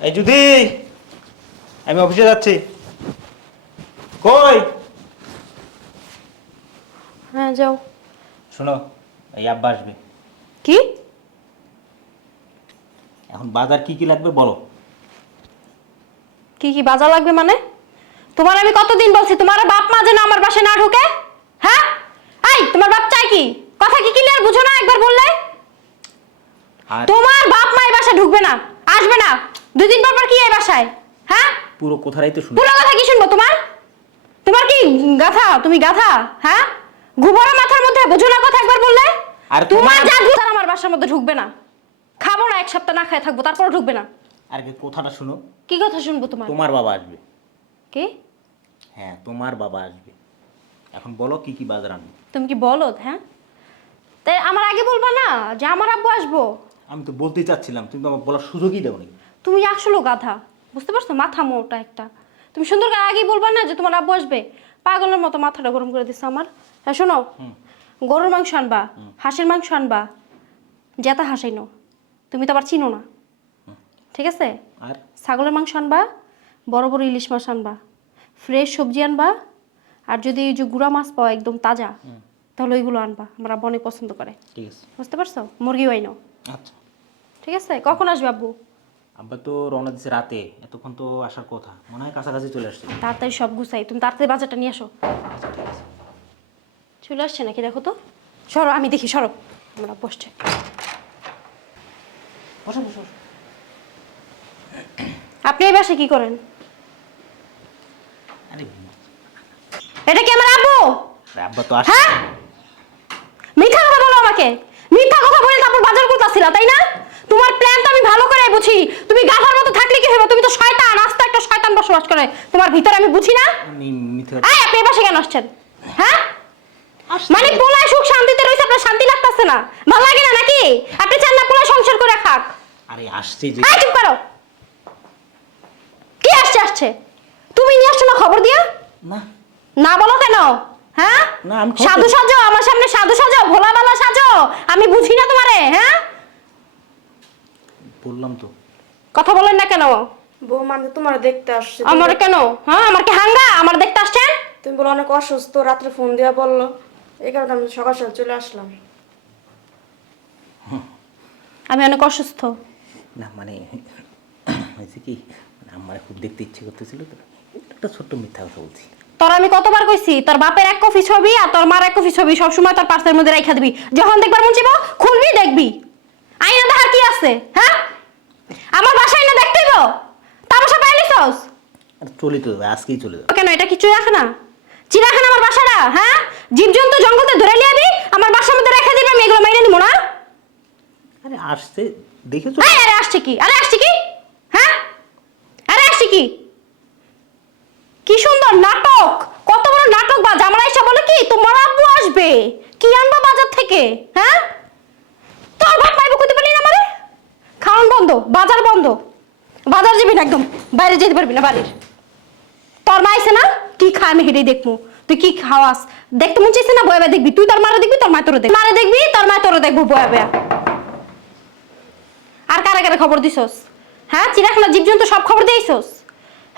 এই যদি আমি অফিসে যাচ্ছি। কই? হ্যাঁ যাও। শোনো এই আব্বা আসবে। কি? এখন বাজার কি কি লাগবে বলো। কি কি বাজা লাগবে মানে? তোমার আমি কতদিন বলছি তোমার বাপ মা যেন আমার বাসায় না ঢুকে? হ্যাঁ? এই তোমার বাপ চাই কি? কথা কি ক্লিয়ার বুঝো না একবার বললে? তোমার বাপ মা এই বাসায় ঢুকবে না আসবে না। দুই দিন পর পর কি এই বাসায়? হ্যাঁ? পুরো কথাটাই তো শুনো পুরো কথা কি শুনব তোমার? তোমার কি গাথা তুমি গাথা হ্যাঁ? গুবরা মাথার মধ্যে বুঝো না কথা একবার বললে? আর তোমার যা গুছার আমার বাসার মধ্যে ঢুকবে না। খাব না এক সপ্তাহ না খাই থাকব তারপর ঢুকবে না। আর কি কথাটা শুনো। কি কথা শুনব তোমার? তোমার বাবা আসবে। কি? হ্যাঁ তোমার বাবা আসবে। এখন বলো কি কি বাজার আনবে। তুমি কি বলো হ্যাঁ? তাই আমার আগে বলবা না যে আমার আব্বু আসব। আমি তো বলতেই চাচ্ছিলাম তুমি তো আমার বলার সুযোগই দেওনি। তুমি আসলো গাধা বুঝতে পারছ? মাথা মোটা একটা। তুমি সুন্দর করে আগেই বলবা না যে তোমার আব্বু আসবে? পাগলের মতো মাথাটা গরম করে দিচ্ছে আমার। হ্যাঁ শোনো। গরুর মাংস আনবা হাঁসের মাংস আনবা জেতা হাসাইনো তুমি তো আবার চিনো না। ঠিক আছে? আর? ছাগলের মাংস আনবা বড় বড় ইলিশ মাছ আনবা ফ্রেশ সবজি আনবা আর যদি এই যে গুঁড়া মাছ পাও একদম তাজা তাহলে ওইগুলো আনবা আমার আব্বু অনেক পছন্দ করে। ঠিক আছে। বুঝতে পারছ? মুরগিও আইনো আচ্ছা। ঠিক আছে? কখন আসবে আব্বু? আব্বা তো রওনা দিচ্ছে রাতে এতক্ষণ তো আসার কথা। মনে হয় কাছাকাছি চলে আসছে। তাড়াতাড়ি সব গুছাই তুমি তাড়াতাড়ি বাজারটা নিয়ে আসো। আচ্ছা চলে আসছে নাকি দেখো তো? সরো আমি দেখি সরো। আমরা বসছে। বসো বসো আপনি এই বাসে কি করেন? আরে এটা কি আমার আব্বু? আব্বা তো আসছে। হ্যাঁ? মিথ্যা কথা বলো আমাকে। মিথ্যা কথা বলে তারপর বাজার করতেছিল তাই না? তোমার প্ল্যান তো আমি ভালো করে বুঝি। তুমি গাধার মতো থাকলে কি হবে? তুমি তো শয়তান আস্তে একটা শয়তান বসবাস করে। তোমার ভিতরে আমি বুঝি না? আমি মিথ্যে আপনি এবার কেন আসছেন? হ্যাঁ? মানে পোলায় সুখ শান্তিতে রয়েছে আপনার শান্তি লাগতেছে না। ভালো লাগে না নাকি? আপনি চান না পোলায় সংসার করে খাক। আরে আসছে যে হ্যাঁ চুপ করো। কি আসছে আসছে? তুমি নিয়ে আসছো না খবর দিয়া? না। না বলো কেন? হ্যাঁ? না, আমি সাধু সাজো আমার সামনে সাধু সাজো ভোলা বালা সাজো। আমি বুঝি না তোমারে হ্যাঁ? বললাম তো। কথা বলেন না কেন? বৌমা আমি তোমার দেখতে আসছি। আমার কেন? হ্যাঁ আমার কি হাঙ্গা? আমার দেখতে আসছেন? তুমি বলো অনেক অসুস্থ রাত্রে ফোন দিয়া বলল। এই কারণে আমি সকাল সকাল চলে আসলাম। আমি অনেক অসুস্থ। না মানে হয়েছে কি? মানে আমার খুব দেখতে ইচ্ছে করতেছিল তো। একটা ছোট্ট মিথ্যা কথা বলছি। তোর আমি কতবার কইছি তোর বাপের এক কপি ছবি আর তোর মার এক কপি ছবি সবসময় তোর পার্সের মধ্যে রেখে দিবি। যখন দেখবার মন চাইব খুলবি দেখবি। আইনা দেখার কি আছে হ্যাঁ? আমার বাসায় না দেখতে হইব? তামাশা পাইলিছস আর চলে তো যাবে, আজকেই চলে যাবে। কেন এটা কি চিড়াখানা চিড়াখানা আমার বাসাটা? হ্যাঁ? জীবজন্তু জঙ্গলতে ধরে নিয়ে আবি আমার বাসার মধ্যে রেখে দিবি আমি এগুলো মেরে নিব না? আরে আসছে দেখেছ? এই, আরে আসছে কি? আরে আসছে কি? হ্যাঁ? আরে আসছে কি? কি সুন্দর নাটক! কত বড় নাটক বাজ আমরা এসে বলে কি তোমার আব্বু আসবে। কি আনবা বাজার থেকে হ্যাঁ তোর বাপ মাইবো কইতে পারি না মানে খাওয়ান বন্ধ, বাজার বন্ধ। বাজার যাবি না একদম, বাইরে যেতে পারবি না বাড়ির। তোর মা আইছে না? কি খায় আমি হেঁটেই দেখব তুই কি খাওয়াস? দেখতে মন চাইছে না? বয়া বয়া দেখবি। তুই তোর মারে দেখবি, তোর মা তোরে দেখবি। মারে দেখবি, তোর মা তোরে দেখব বয়া বয়া। আর কারা কারা খবর দিছস? হ্যাঁ চিড়াখানা জীবজন্তু সব খবর দিয়েছস?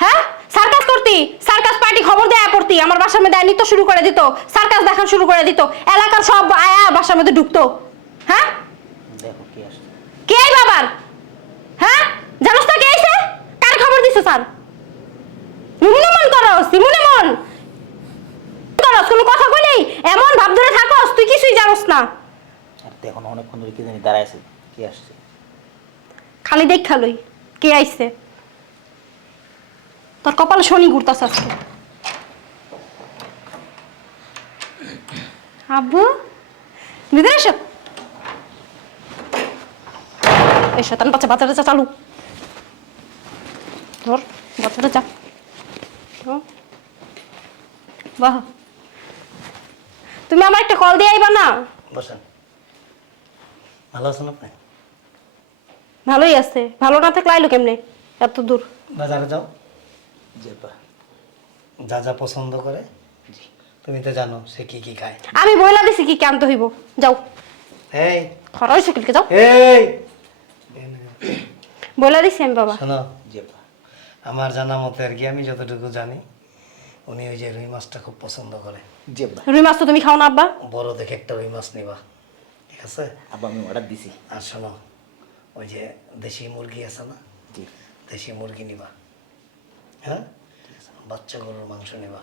হ্যাঁ? সার্কাস করতি? সার্কাস পার্টি খবর দেয়া করতি। আমার বাসার মধ্যে নৃত্য শুরু করে দিত। সার্কাস দেখানো শুরু করে দিত। এলাকার সব আয়া বাসার মধ্যে ঢুকতো। হ্যাঁ দেখো কে আসছে কে আই বাবার হ্যাঁ? জানোস তো কে আইছে কার খবর দিছে স্যার? মনে মন করস মনে মন। করস কোনো কথা কইলেই এমন ভাব ধরে থাকস তুই কিছুই জানোস না। আর দেখো না অনেকক্ষণ ধরে কি জানি দাঁড়ায় আছে কে আসছে? খালি দেখ খালই কে আইছে? তোর কপাল শনি ঘুরতাস আজকে। আব্বু ভিতরে এসো। এই শতান বাচ্চা বাচ্চাটা চা চালু। ধর বাচ্চাটা চা বাহ। তুমি আমার একটা কল দিয়ে আইবা না? বসেন। ভালো আছেন আপনি? ভালোই আছে। ভালো না থাকলে আইলো কেমনে? এত দূর। বাজারে যাও। যে বা যা যা পছন্দ করে। তুমি তো জানো সে কি কি খায়। আমি বইলা দিছি কি কেমতে হইব। যাও। এই। খরচ যাও। এই। বলে দিছি আমি বাবা। শোনো জি আব্বা আমার জানা মতে আর কি আমি যতটুকু জানি উনি ওই যে রুই মাছটা খুব পছন্দ করে। জি আব্বা রুই মাছ তো তুমি খাও না আব্বা। বড় দেখে একটা রুই মাছ নিবা ঠিক আছে? আব্বা আমি অর্ডার দিছি। আর শোনো ওই যে দেশি মুরগি আছে না? জি। দেশি মুরগি নিবা হ্যাঁ? বাচ্চা গরুর মাংস নিবা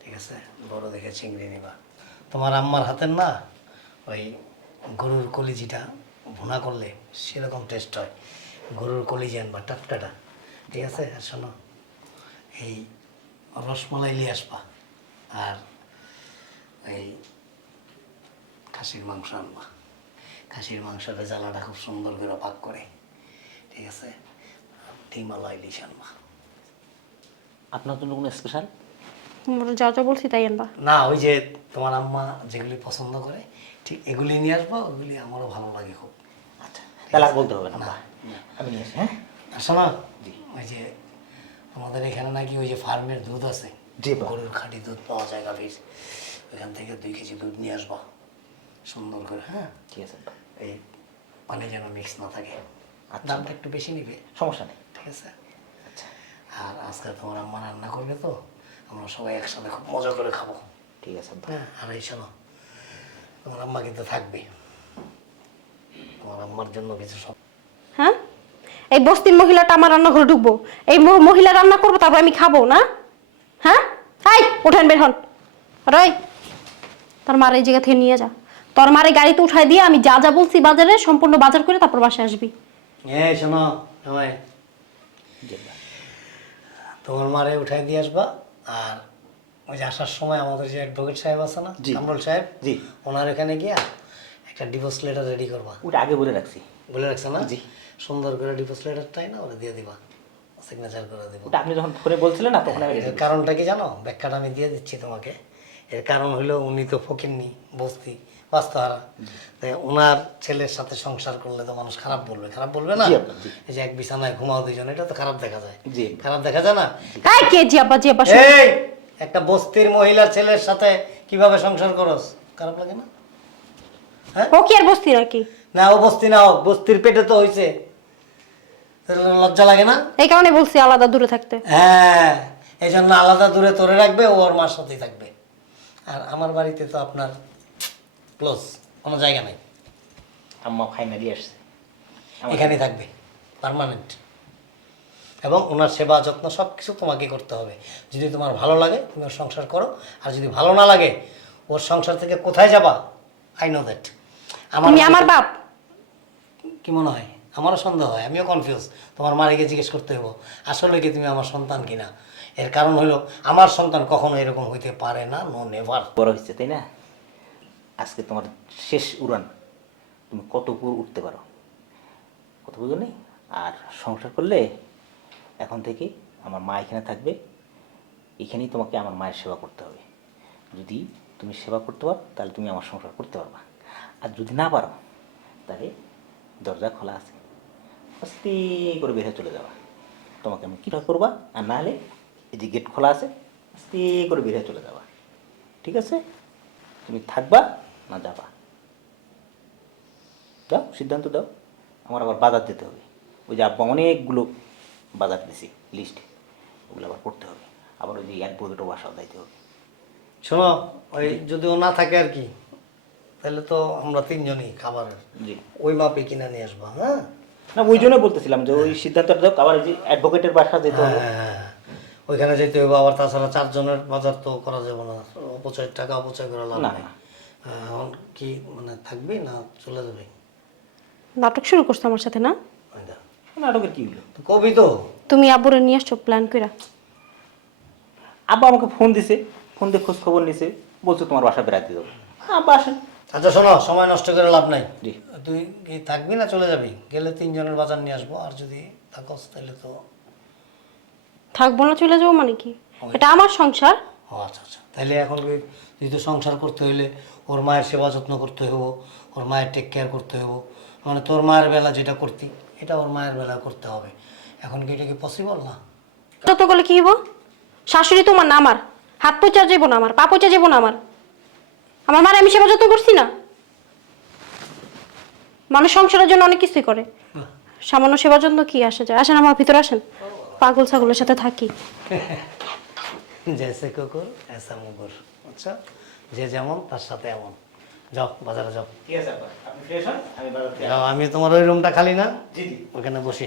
ঠিক আছে? বড় দেখে চিংড়ি নিবা। তোমার আম্মার হাতের না ওই গরুর কলিজিটা ভুনা করলে সেরকম টেস্ট হয়। গরুর কলিজি বা টাটকাটা ঠিক আছে? আর শোনো এই রসমালাই নিয়ে আসবা আর এই খাসির মাংস আনবা। খাসির মাংসটা জ্বালাটা খুব সুন্দর করে পাক করে ঠিক আছে? ডিমালা ইলিশ আনবা। আপনার জন্য কোনো স্পেশাল যা যা বলছি তাই আনবা। না ওই যে তোমার আম্মা যেগুলি পছন্দ করে ঠিক এগুলি নিয়ে আসবা ওগুলি আমারও ভালো লাগে খুব। আচ্ছা তাহলে বলতে হবে না। আমি নিয়ে আসি হ্যাঁ? আসো ওই যে আমাদের এখানে নাকি ওই যে ফার্মের দুধ আছে জি। গরুর খাঁটি দুধ পাওয়া যায় গাভীর। ওইখান থেকে দুই কেজি দুধ নিয়ে আসবা সুন্দর করে হ্যাঁ? ঠিক আছে। এই পানি যেন মিক্স না থাকে। আচ্ছা। দামটা একটু বেশি নিবে? সমস্যা নেই। ঠিক আছে। আচ্ছা। আর আজকে তোমার আম্মা রান্না করবে তো আমরা সবাই একসাথে খুব মজা করে খাব। ঠিক আছে হ্যাঁ আর এই শোনো তোমার আম্মা কিন্তু থাকবে। তোমার আম্মার জন্য কিছু সব এই বস্তির মহিলাটা আমার রান্নাঘরে ঢুকবো। এই মহিলা রান্না করব তারপর আমি খাব না? হ্যাঁ? হাই ওঠেন বের হন। রই তোর মার এই জায়গা থেকে নিয়ে যা। তোর মারে গাড়িতে উঠাই দিয়ে আমি যা যা বলছি বাজারে সম্পূর্ণ বাজার করে তারপর বাসায় আসবি। এই শোনো জি তোমার মারে উঠাই দিয়ে আসবা আর ওই যে আসার সময় আমাদের যে অ্যাডভোকেট সাহেব আছে না জি। কামরুল সাহেব জি। ওনার এখানে গিয়া একটা ডিভোর্স লেটার রেডি করবা। ওটা আগে বলে রাখছি। বলে রাখছে না? জি। সুন্দর করে ডিভোর্স লেটারটাই না ওরা দিয়ে দিবা। সিগনেচার করে দেবো। ওটা আপনি যখন ফোনে বলছিলেন না তখন আমি এর কারণটা কি জানো? ব্যাখ্যাটা আমি দিয়ে দিচ্ছি তোমাকে। এর কারণ হলো উনি তো ফকিরনি বস্তি বাস্তহারা। তাই ওনার ছেলের সাথে সংসার করলে তো মানুষ খারাপ বলবে। খারাপ বলবে না। এই যে এক বিছানায় ঘুমাও দুজন এটা তো খারাপ দেখা যায়। জি। খারাপ দেখা যায় না? হাই কে জি আব্বা জি আব্বা শোন। এই! একটা বস্তির মহিলার ছেলের সাথে কীভাবে সংসার করস? খারাপ লাগে না? ও কি আর বস্তি নাকি না ও বস্তি না হোক বস্তির পেটে তো হয়েছে লজ্জা লাগে না? এই কারণে বলছি আলাদা দূরে থাকতে। হ্যাঁ এই জন্য আলাদা দূরে তোরে রাখবে ও ওর মার সাথেই থাকবে। আর আমার বাড়িতে তো আপনার ক্লোজ কোনো জায়গা নেই। আম্মা ফাইনালি আসছে। এখানেই থাকবে পার্মানেন্ট এবং ওনার সেবা যত্ন সব কিছু তোমাকে করতে হবে। যদি তোমার ভালো লাগে তুমি ওর সংসার করো। আর যদি ভালো না লাগে ওর সংসার থেকে কোথায় যাবা? আই নো দ্যাট তুমি আমার বাপ। কি মনে হয়? আমারও সন্দেহ হয় আমিও কনফিউজ তোমার মারিকে জিজ্ঞেস করতে হব আসলে কি তুমি আমার সন্তান কিনা? এর কারণ হলো আমার সন্তান কখনো এরকম হইতে পারে না নো নেভার বড় হচ্ছে তাই না? আজকে তোমার শেষ উড়ান। তুমি কত উপর উঠতে পারো? কত বুঝো নেই? আর সংসার করলে এখন থেকে আমার মা এখানে থাকবে এখানেই তোমাকে আমার মায়ের সেবা করতে হবে। যদি তুমি সেবা করতে পারো, তাহলে তুমি আমার সংসার করতে পারবা। আর যদি না পারো, তাহলে দরজা খোলা আছে। আস্তে করে বেরিয়ে চলে যাবা। তোমাকে আমি কীভাবে করবা? আর না হলে এই যে গেট খোলা আছে, আস্তে করে বেরিয়ে চলে যাবা। ঠিক আছে? তুমি থাকবা না যাবা। দাও, সিদ্ধান্ত দাও। আমার আবার বাজার যেতে হবে। ওই যে আব্বা অনেকগুলো বাজার দিছি লিস্ট ওগুলো আবার করতে হবে। আবার ওই যে এক অ্যাডভোকেটও বাসাও দিতে হবে। শোনো ওই যদি ও না থাকে আর কি তাহলে তো আমরা তিনজনই খাবারের জি। ওই মাপে কিনে নিয়ে আসব হ্যাঁ? না ওই জন্য বলতেছিলাম যে ওই সিদ্ধান্তটা দাও আবার ওই যে অ্যাডভোকেটের বাসা যেতে হবে। হ্যাঁ, হ্যাঁ, হ্যাঁ। ওইখানে যেতে হবে আবার তাছাড়া চারজনের বাজার তো করা যাবে না অপচয় টাকা অপচয় করা লাভ না, হ্যাঁ, এখন কি মানে থাকবি না চলে যাবে? নাটক শুরু করছ আমার সাথে না? নাটকের কি হলো? কবি তো। তুমি আব্বুরে নিয়ে আসছো প্ল্যান কইরা। আব্বা আমাকে ফোন দিছে। ফোন দিয়ে খোঁজ খবর নিছে? বলছে তোমার বাসা বেড়াতে দেবো আব্বা আসেন আচ্ছা শোনো সময় নষ্ট করে লাভ নাই। জি। তুই কি থাকবি না চলে যাবি? গেলে তিনজনের বাজার নিয়ে আসব আর যদি থাকস তাহলে তো থাকব না চলে যাব মানে কি? এটা আমার সংসার। ও আচ্ছা আচ্ছা। তাহলে এখন তুই তো সংসার করতে হইলে ওর মায়ের সেবা যত্ন করতে হব ওর মায়ের টেক কেয়ার করতে হব মানে তোর মায়ের বেলা যেটা করতি এটা ওর মায়ের বেলা করতে হবে। এখন কি এটা কি পসিবল না? তত করলে কি হইব? শাশুড়ি তোমার না আমার। হাত পচা যাব না আমার পা পচা যাব না আমার। আমার মার আমি সেবা যত্ন করছি না। মানুষ সংসারের জন্য অনেক কিছুই করে। সামান্য সেবার জন্য কি আসে যায়? আসেন আমার ভিতরে আসেন। পাগল ছাগলের সাথে থাকি। জেসে কুকুর এসা মুকুর আচ্ছা যে যেমন তার সাথে এমন। যাও বাজারে যাও। ঠিক আছে আপনি ফ্রেশ হন আমি বাজার যাও আমি তোমার ওই রুমটা খালি না? জি জি। ওখানে বসি।